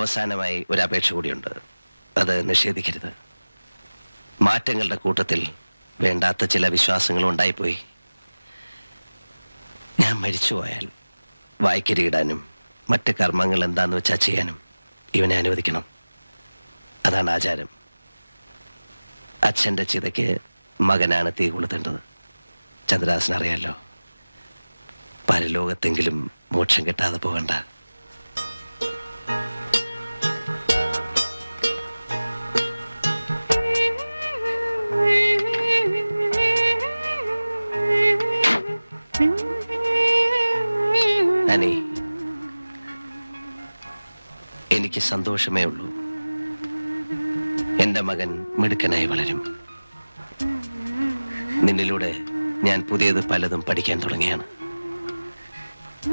അവസാനമായി ഒരു അപേക്ഷ കൂടിയുണ്ട്. അത് നിഷേധിക്കരുത്. മാറ്റങ്ങളുടെ കൂട്ടത്തിൽ വേണ്ടാത്ത ചില വിശ്വാസങ്ങളും ഉണ്ടായിപ്പോയി. ഞാൻ മരിച്ചുപോയാൽ വായ്ക്കരിയിടാനും മറ്റ് കർമ്മങ്ങൾ എന്താന്ന് വെച്ചാൽ ചെയ്യാനും ഇവനെ അനുവദിക്കണം. അതാണ് ആചാരം. അച്ഛൻ്റെ ചിതയ്ക്ക് മകനാണ് തീ കൊളുത്തേണ്ടത്. ചന്ദ്രദാസൻ അറിയാലോ. പരലോകത്തെങ്കിലും മോക്ഷം കിട്ടാതെ പോകണ്ട. അനി, എനിക്ക് സന്തോഷമേ ഉള്ളൂ. എന്റെ മകൻ മിടുക്കനായി വളരും. നിന്നിലൂടെ ഞാൻ പുതിയത് പലതും പഠിക്കാൻ തുടങ്ങിയാണ്.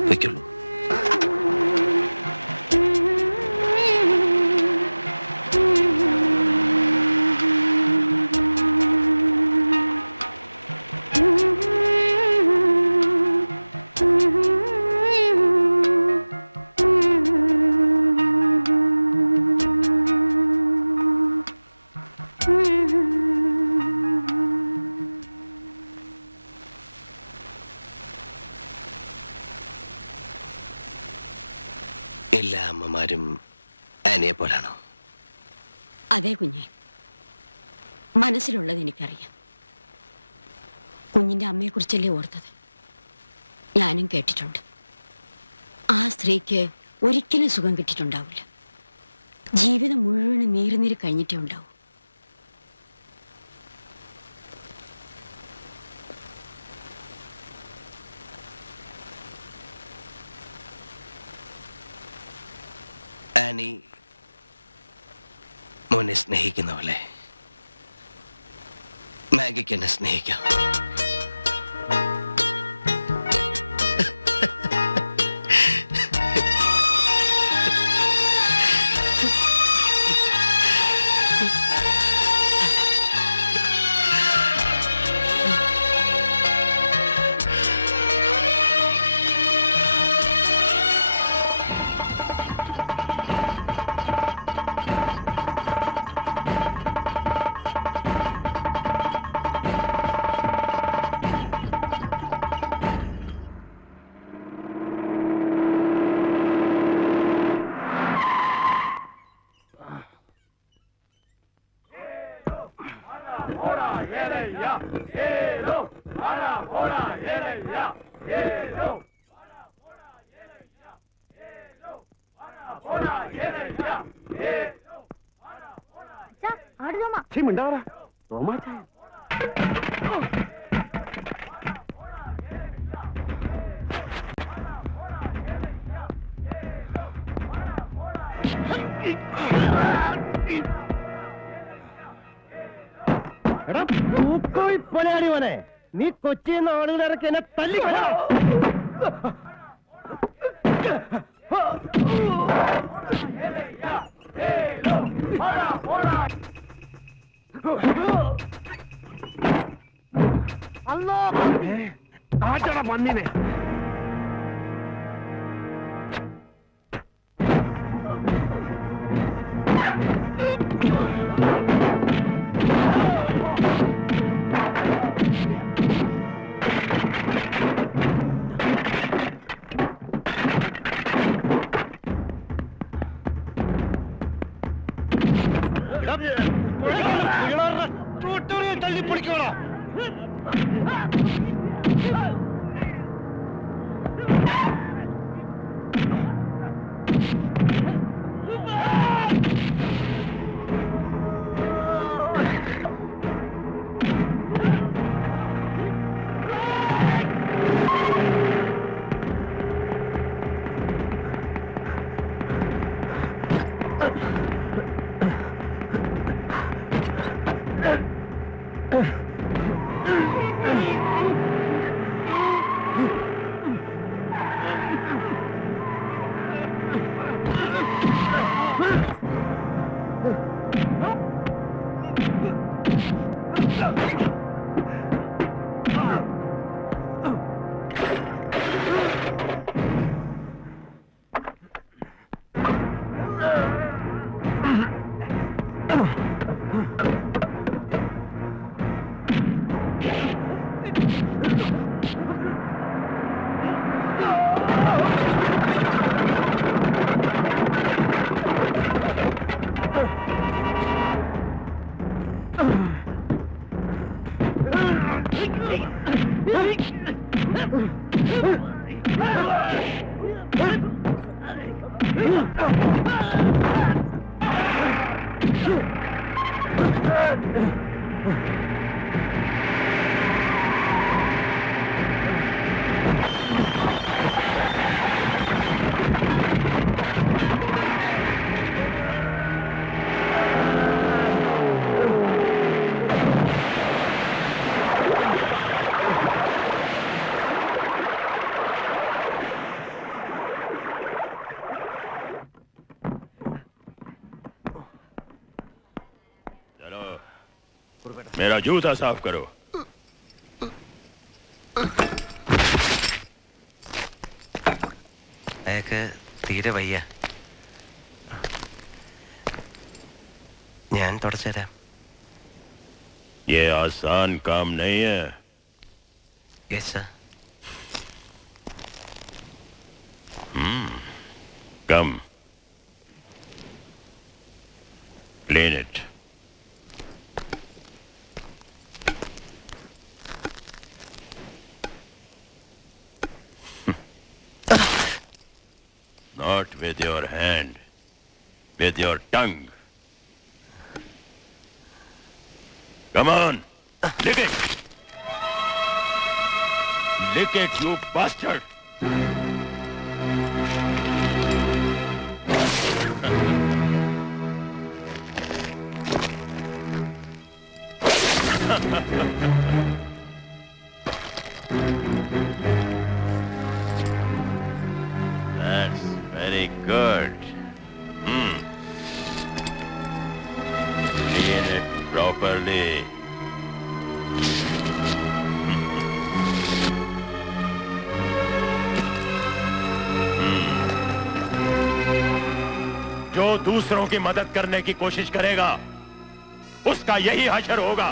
വയ്ക്കുള്ളൂ. എല്ലാ അമ്മമാരും ആനിയെ പോലാണോ? അതെ കുഞ്ഞെ, മനസ്സിലുള്ളത് എനിക്കറിയാം. കുഞ്ഞിന്റെ അമ്മയെ കുറിച്ചല്ലേ ഓർത്തത്. ഞാനും കേട്ടിട്ടുണ്ട്. ആ സ്ത്രീക്ക് ഒരിക്കലും സുഖം കിട്ടിയിട്ടുണ്ടാവില്ല. ജീവിതം മുഴുവനും നീറി കഴിഞ്ഞിട്ടേ ഉണ്ടാവൂ. ആനി മോനെ സ്നേഹിക്കുന്ന പോലെ മാഗിക്ക് എന്നെ സ്നേഹിക്കാം. പൊലയാടി മോനെ, നീ കൊച്ചിന്ന് ആളുകളിറക്കി എന്നെ തല്ലി അല്ലോ കാറ്റട പന്നിനെ. തല്ലിപ്പൊളിക്കോളാം. मेरा जूता साफ करो। അയാൾക്ക് തീരെ വയ്യ. ഞാൻ തുടച്ചു തരാം. ये आसान काम नहीं है। Yes sir. Come clean it. Not with your hand, with your tongue. Come on, lick it. Lick it, you bastard. That's very good. Clean it properly. जो दूसरों की मदद करने की कोशिश करेगा उसका यही हशर होगा।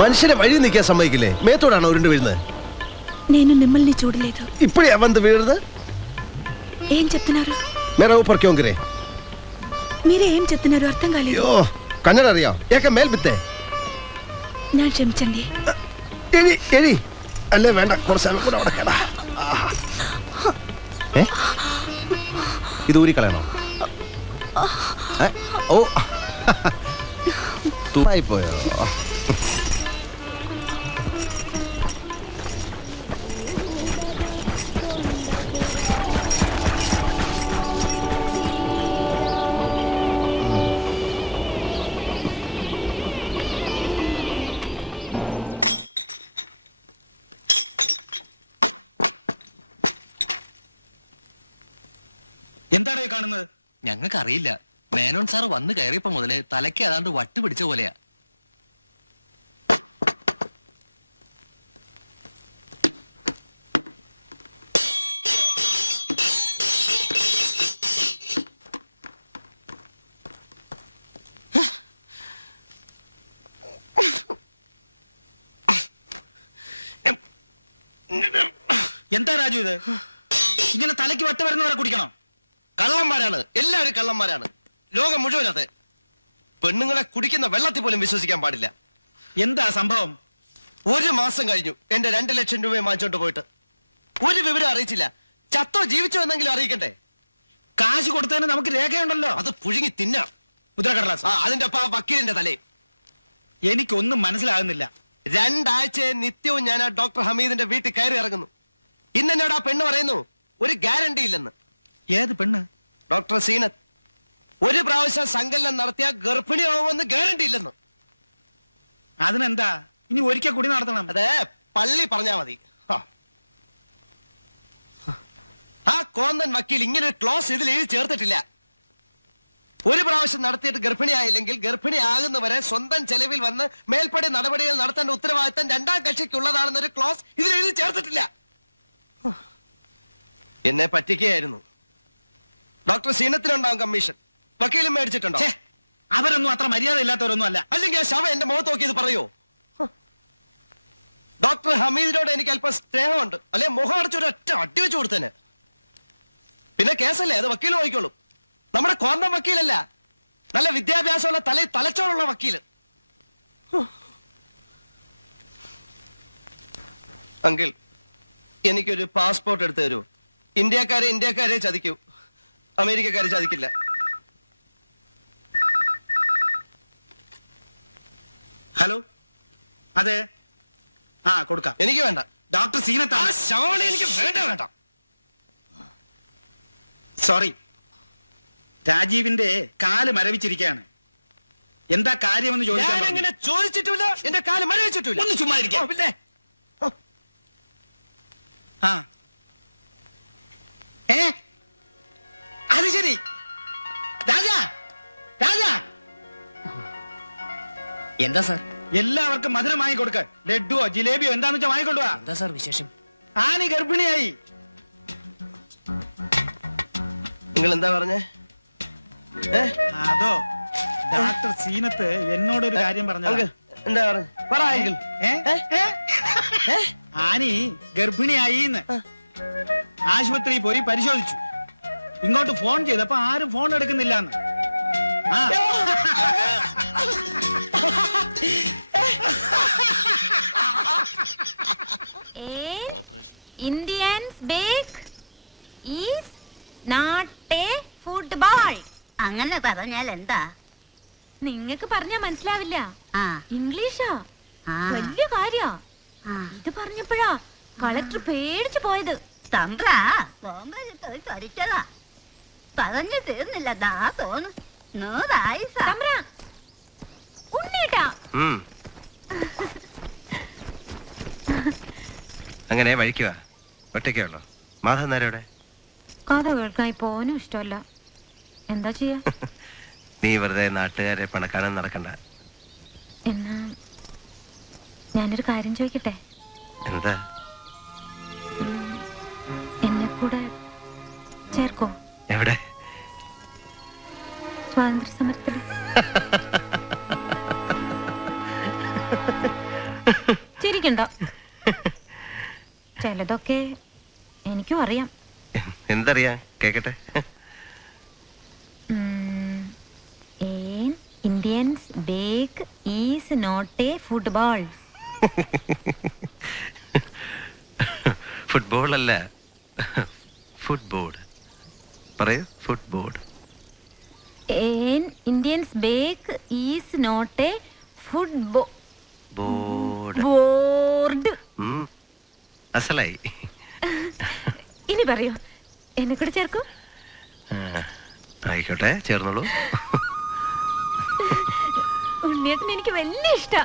మనిషిని వഴി నిൽക്കാൻ సమ్మതിക്കില്ലേ? మేతోడాണോ ఉరుండి వీഴുന്നത്? నేను మిమ్మల్ని చూడలేదు. ఇప్పుడే అవంత వీഴുന്നത്? ఏం చెప్తున్నారు? మేరా ఊపర్ క్యోं గిరే? మీరే ఏం చెప్తున్నారు అర్థం కాలేదు. అయ్యో కన్నడ അറിയോ? ఏక మేల్ బిtte. ഞാൻ ക്ഷമിച്ചండి. എഴി എഴി. അല്ലേ വേണ്ട കുറച്ച് സമയം കൂടെ അവിടെ കേടാ. ഇത് ഊരി കളയണോ? ഓ തൂമായി പോയോ? എന്താണ് ഈ കാണുന്നത്? ഞങ്ങൾക്ക് അറിയില്ല. മേനോൻ സാർ വന്ന് കയറിയപ്പോ മുതലേ തലയ്ക്ക് ഏതാണ്ട് വട്ട് പിടിച്ച പോലെയാ. എന്താ രാജു ഇത്? ഇങ്ങനെ തലയ്ക്ക് വട്ട് വരുന്നവരെ കുടിക്കണം? കള്ളന്മാരാണ്, എല്ലാവരും കള്ളന്മാരാണ്. ലോകം മുഴുവനത്തെ പെണ്ണുങ്ങളെ കുടിക്കുന്ന വെള്ളത്തിൽ പോലും വിശ്വസിക്കാൻ പാടില്ല. എന്താ സംഭവം? ഒരു മാസം കഴിഞ്ഞു എന്റെ 2 ലക്ഷം രൂപ വാങ്ങിച്ചോണ്ട് പോയിട്ട്. ഒരു വിവരം അറിയിച്ചില്ല. ചത്തോ ജീവിച്ചോ എന്നെങ്കിലും അറിയിക്കട്ടെ. കാശ് കൊടുത്തതിന് നമുക്ക് രേഖയുണ്ടല്ലോ. അത് പുഴുങ്ങി തിന്നാം. മുദ്രക്കടലാസ്. അതിന്റെ ഒപ്പം ആ വക്കീലിന്റെ തലേ. എനിക്കൊന്നും മനസ്സിലാകുന്നില്ല. 2 ആഴ്ചയെ നിത്യവും ഞാൻ ആ ഡോക്ടർ ഹമീദിന്റെ വീട്ടിൽ കയറി ഇറങ്ങുന്നു. ഇന്ന് എന്നോട് ആ പെണ്ണ് പറയുന്നു ഒരു ഗ്യാരണ്ടി ഇല്ലെന്ന്. ഏത് പെണ്ണ്? ഡോക്ടർ സീനത്ത്. ഒരു പ്രാവശ്യം സങ്കലനം നടത്തിയ ഗർഭിണിയാവുമെന്ന് ഗ്യാരണ്ടി ഇല്ലെന്ന്. അതിനെന്താ? ഇനി ഒരിക്കൽ കൂടി നടത്തണം. അതെ, പള്ളി പറഞ്ഞാ മതി. ആ കോന്തൻ വക്കീൽ ഇങ്ങനെ ഒരു ക്ലോസ് ഇതിൽ എഴുതി ചേർത്തിട്ടില്ല. ഒരു പ്രാവശ്യം നടത്തിയിട്ട് ഗർഭിണിയായില്ലെങ്കിൽ ഗർഭിണിയാകുന്നവരെ സ്വന്തം ചെലവിൽ വന്ന് മേൽപ്പടി നടപടികൾ നടത്തേണ്ട ഉത്തരവാദിത്തം 2ാം കക്ഷിക്കുള്ളതാണെന്നൊരു ക്ലോസ് ഇതിൽ എഴുതി ചേർത്തിട്ടില്ല. എന്നെ പറ്റിക്കുകയായിരുന്നു. Doctor സീനത്തിനുണ്ടാവും commission. വക്കീലും മേടിച്ചിട്ടുണ്ടോ? അവരൊന്നും അത്ര മര്യാദ ഇല്ലാത്തവരൊന്നും അല്ല. അല്ലെങ്കിൽ ആ ശവ എന്റെ മുഖത്ത് നോക്കിയത് പറയോ? ഡോക്ടർ ഹമീദിനോട് എനിക്ക് അല്പം സ്നേഹമുണ്ട്. അല്ലെ മുഖം അടച്ചൊരു ഒറ്റ അടി വെച്ച് കൊടുത്തേനെ. പിന്നെ കേസല്ലേ, അത് വക്കീൽ നോക്കിക്കോളും. നമ്മുടെ കോന്തം വക്കീലല്ല, നല്ല വിദ്യാഭ്യാസമുള്ള തലച്ചോറുള്ള വക്കീല്. അങ്കിൾ, എനിക്കൊരു പാസ്പോർട്ട് എടുത്തു തരൂ. ഇന്ത്യക്കാരെ ചതിക്കൂ, അമേരിക്കക്കാരെ ചതിക്കില്ല. ഹലോ, അതെ, ആ കൊടുക്കാം. എനിക്ക് വേണ്ട. ഡോക്ടർ സീനത്താണ്. ശവമണി എനിക്ക് വേണ്ട. സോറി, രാജീവിന്റെ കാല് മരവിച്ചിരിക്കുകയാണ്. എന്താ കാര്യമെന്ന് ചോദിക്കാൻ ഞാൻ അങ്ങനെ ചോദിച്ചിട്ടില്ല, എന്റെ കാല് മരവിച്ചിട്ടില്ല. ഒന്ന് ചുമ്മാ ഇരിക്കാം. പിന്നെ ആ അത് ശരി. രാജാ, രാജാ, എന്താ സാർ? എല്ലാവർക്കും മധുരം വാങ്ങിക്കൊടുക്ക. ലഡുവോ ജിലേബിയോ എന്താന്ന് വെച്ചാൽ വാങ്ങിക്കൊണ്ടുവാ. എന്താ സാർ വിശേഷം? ആനി ഗർഭിണിയായി. നിങ്ങൾ എന്താ പറഞ്ഞേ? അതോ, ഡോക്ടർ സീനത്ത് എന്നോടൊരു കാര്യം പറഞ്ഞു. എന്താ പറഞ്ഞേ? പറ അങ്കിൾ. ആനി ഗർഭിണിയായി. ആശുപത്രിയിൽ പോയി പരിശോധിച്ചു. ഇങ്ങോട്ട് ഫോൺ ചെയ്തപ്പോ ആരും ഫോൺ എടുക്കുന്നില്ല. Indians bake is not a football. അങ്ങനെ പറഞ്ഞാൽ എന്താ? നിങ്ങക്ക് പറഞ്ഞാ മനസ്സിലാവില്ല. ആ, ഇംഗ്ലീഷാ, ആ, വലിയ കാര്യാ. ആ. ഇത് പറഞ്ഞപ്പോഴാ കളക്ടർ പേടിച്ചു പോയത്. തമ്പ്ര ബോംബെടുത്ത് തൊടിച്ചതാ. പറഞ്ഞു തീർന്നില്ല. ദാ തോന്നു 100 ആയുസ. തമ്പ്ര, ഉണ്ണീട്ടാ. അങ്ങനെ വഴിക്കുക. ഒറ്റയ്ക്കുള്ളോ? മാധവൻ നേരെ കഥ കേൾക്കാൻ പോനും ഇഷ്ടമല്ല. എന്താ ചെയ്യാ? നീ വെറുതെ നാട്ടുകാരെ പണക്കാനും നടക്കണ്ട. എന്നാ ഞാനൊരു കാര്യം ചോദിക്കട്ടെ? എന്താ? എന്നെ കൂടെ ചേർക്കോ? എവിടെ? സ്വാതന്ത്ര്യ സമരത്തിൽ. ചിരിക്കണ്ട. ചിലതൊക്കെ എനിക്കും അറിയാം. എന്തറിയാ? കേക്കട്ടെ. Indians bake is not a football. Football അല്ല, ഫുട്ബോർഡ്. പറയൂ, footboard. Indians bake is not a board. Board. അസലായി. ഇനി പറയൂ, എന്നെ കൂടെ ചേർക്കൂ. ആയിക്കോട്ടെ, ചേർന്നോളൂ. ഉണ്ണിയേട്ടൻ എനിക്ക് വലിയ ഇഷ്ട.